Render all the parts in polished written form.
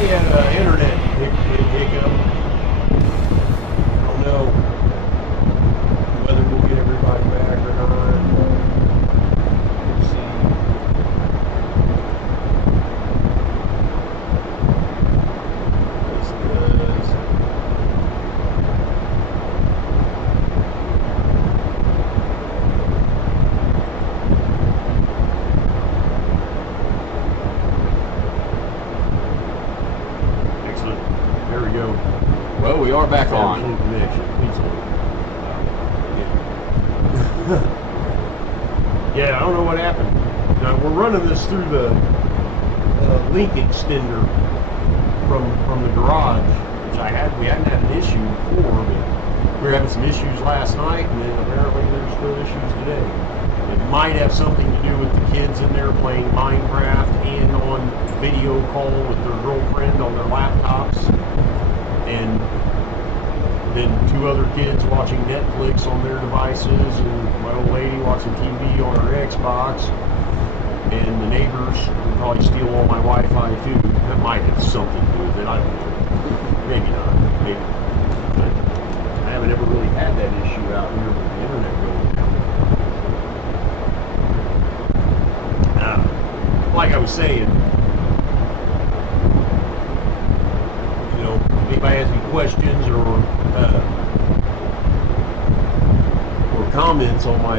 Yeah, internet hiccup. I don't know whether we'll get everybody back or not. Let's see. Excellent. There we go. Well, we are back on. Connection. Yeah, I don't know what happened. Now, we're running this through the link extender from the garage, which we hadn't had an issue before, but we were having some issues last night, and then apparently there's still issues today. It might have something to do with the kids in there playing Minecraft and on video call with their girlfriend on their laptops, and then two other kids watching Netflix on their devices, and my old lady watching TV on her Xbox, and the neighbors will probably steal all my Wi-Fi too. That might have something to do with it. I don't know. Maybe not. Maybe. But I haven't ever really had that issue out here with the internet going down. Like I was saying, you know, if anybody has any questions or comments on my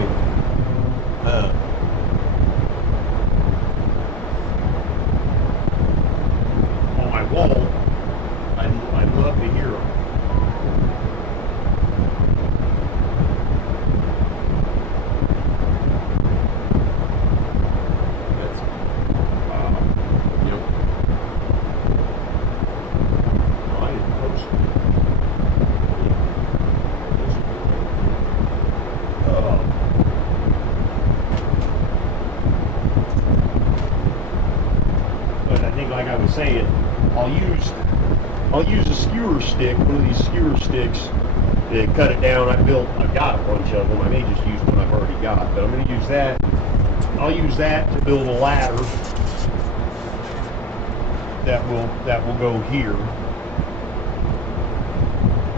wall, I'd love to hear them. That's yep. Oh, I didn't post it. But I think, like I was saying, I'll use a skewer stick, one of these skewer sticks, to cut it down. I've got a bunch of them. I may just use one I've already got, but I'm going to use that. I'll use that to build a ladder that will go here.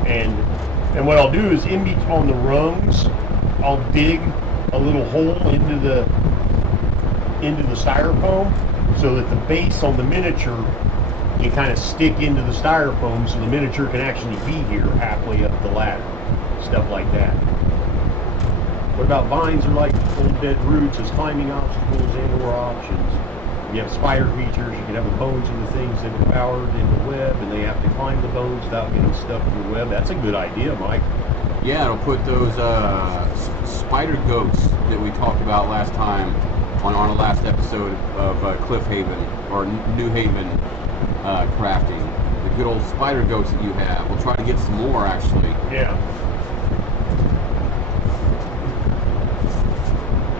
And what I'll do is on the rungs, I'll dig a little hole into the styrofoam so that the base on the miniature can kind of stick into the styrofoam, so the miniature can actually be here halfway up the ladder. Stuff like that. What about vines are like old dead roots as climbing obstacles and or options? You have spider creatures, you can have the bones of the things that are powered in the web, and they have to climb the bones without getting stuck in the web. That's a good idea, Mike. Yeah, it'll put those spider goats that we talked about last time on our last episode of Cliff Haven, or New Haven crafting. The good old spider goats that you have. We'll try to get some more, actually. Yeah.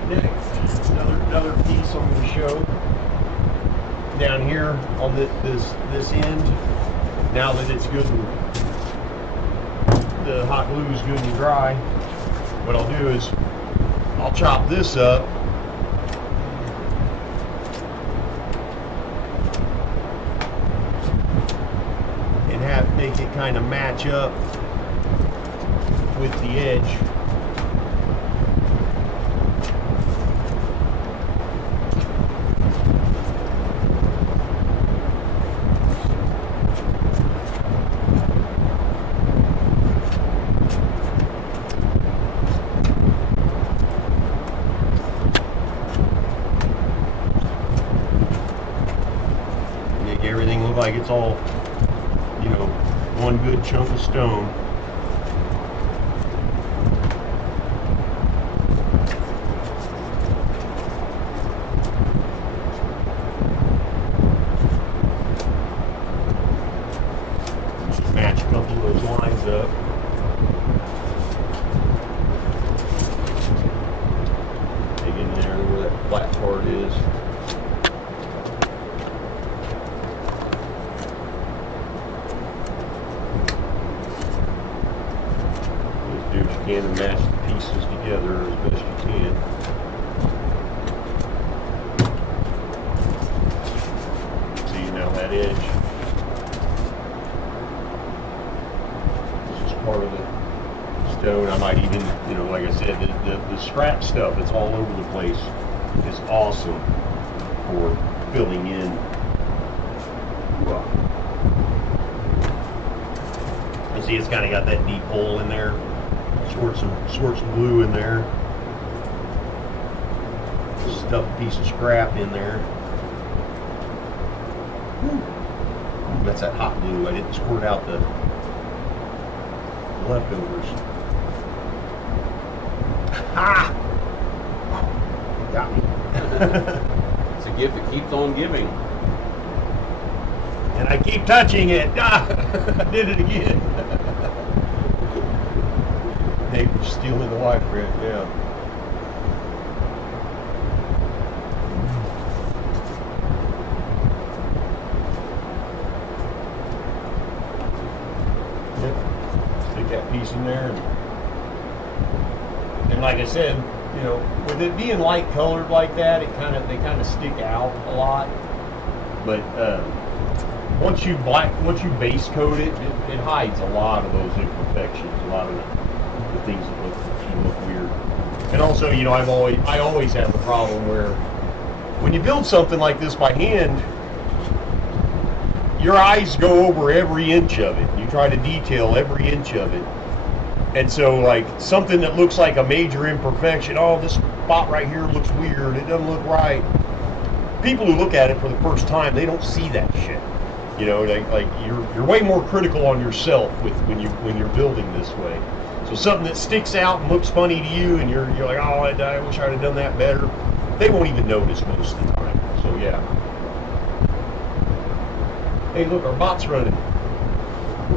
Next, another piece I'm going to show down here on this end. Now that it's good and the hot glue is good and dry, what I'll do is I'll chop this up and make it kind of match up with the edge. Make everything look like it's all, you know, one good chunk of stone. Just match a couple of those lines up. Dig in there where that flat part is. Do what you can to match the pieces together as best you can. See, now that edge part of the stone. I might even, you know, like I said, the scrap stuff that's all over the place is awesome for filling in. You see, it's kind of got that deep hole in there. Squirt some glue in there. Stuff a piece of scrap in there. Ooh, that's that hot glue. I didn't squirt out the leftovers. Ha! Got me. It's a gift that keeps on giving. And I keep touching it. Ah, I did it again. Hey, we're stealing the LiveCraft, yeah. Stick that piece in there, and like I said, you know, with it being light colored like that, they kind of stick out a lot. But once you base coat it, it hides a lot of those imperfections, a lot of the things that look weird. And also, you know, I always have the problem where when you build something like this by hand, your eyes go over every inch of it. You try to detail every inch of it. And so, like, something that looks like a major imperfection, oh, this spot right here looks weird, it doesn't look right. People who look at it for the first time, they don't see that shit. You know, like you're way more critical on yourself when you're building this way. So something that sticks out and looks funny to you, and you're like, oh, I wish I'd have done that better. They won't even notice most of the time. So yeah. Hey, look, our bot's running.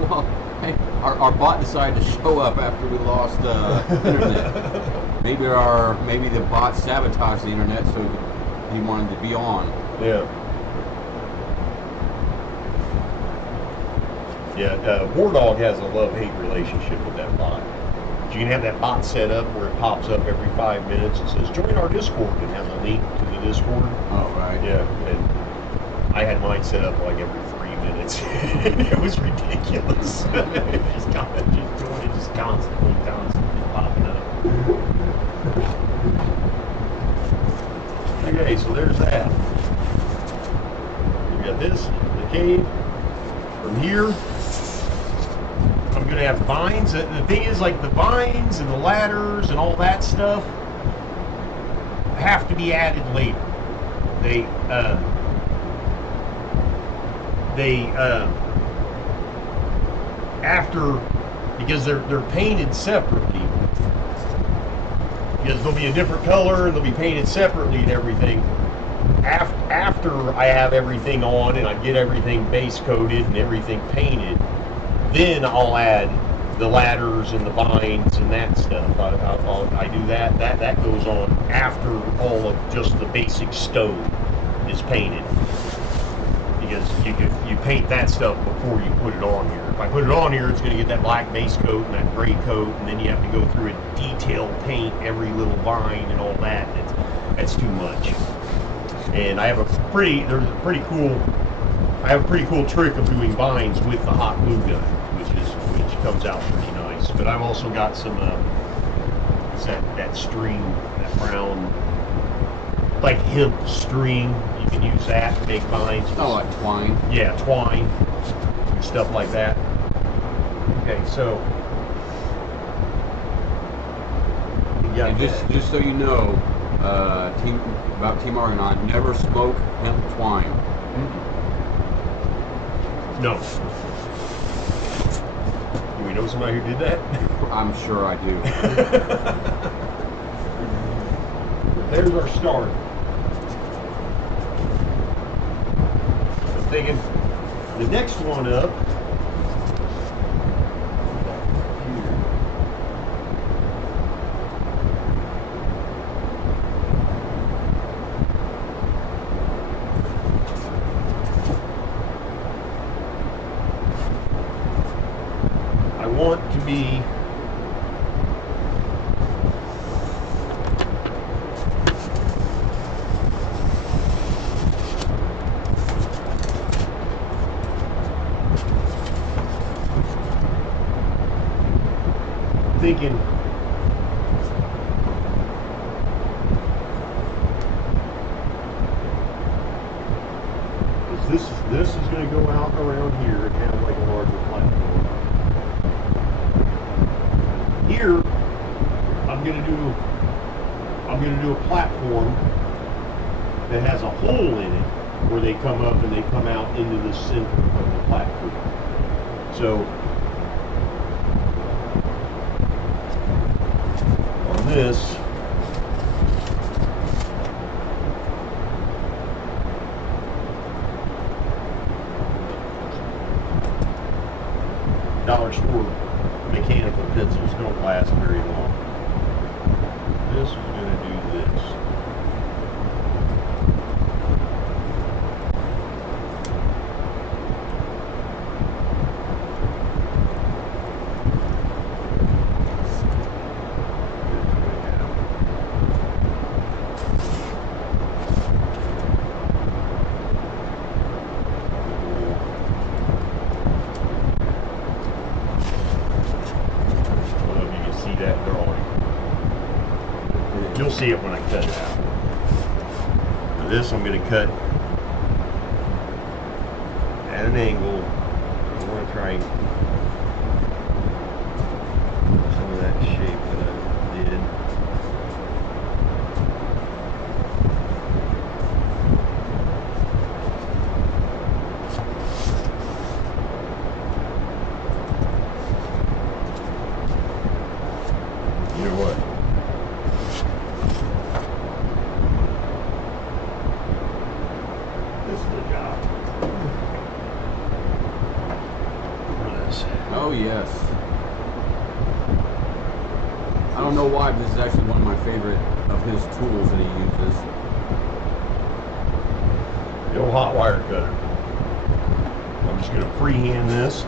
Well, hey, our bot decided to show up after we lost internet. Maybe the bot sabotaged the internet, so he wanted to be on. Yeah. Yeah, Wardog has a love-hate relationship with that bot. You can have that bot set up where it pops up every 5 minutes and says, join our Discord, and has a link to the Discord. Oh, right. Yeah, and I had mine set up like every 3 minutes. It was ridiculous. Just constantly popping up. Okay, so there's that. We got this, the cave. From here, I'm going to have vines. The thing is, like, the vines and the ladders and all that stuff have to be added later. Because they're painted separately. Because they'll be a different color and they'll be painted separately and everything. After I have everything on and I get everything base coated and everything painted, then I'll add the ladders and the vines and that stuff. I do that. That goes on after all of just the basic stone is painted. Because you paint that stuff before you put it on here. If I put it on here, it's going to get that black base coat and that gray coat, and then you have to go through and detail paint every little vine and all that. That's too much. And I have a pretty cool trick of doing vines with the hot glue gun, which comes out pretty nice. But I've also got some that string, that brown, like hemp string. You can use that to make vines. Oh, like twine. Yeah, twine, stuff like that. Okay, so And just so you know, Team Argonaut, never smoke hemp twine. No. Do we know somebody who did that? I'm sure I do. There's our start. I'm thinking the next one up. I want to be thinking, this is going to go out around here and have like a larger platform. Here, I'm going to do a platform that has a hole in it where they come up and they come out into the center of the platform. So on this, dollar store mechanical pencils don't last very long. This is going to do this. You'll see it when I cut it out. For this, I'm going to cut at an angle. I want to try some of that shape that I did. You know what? Oh yes. I don't know why, but this is actually one of my favorite of his tools that he uses. The old hot wire cutter. I'm just going to freehand this.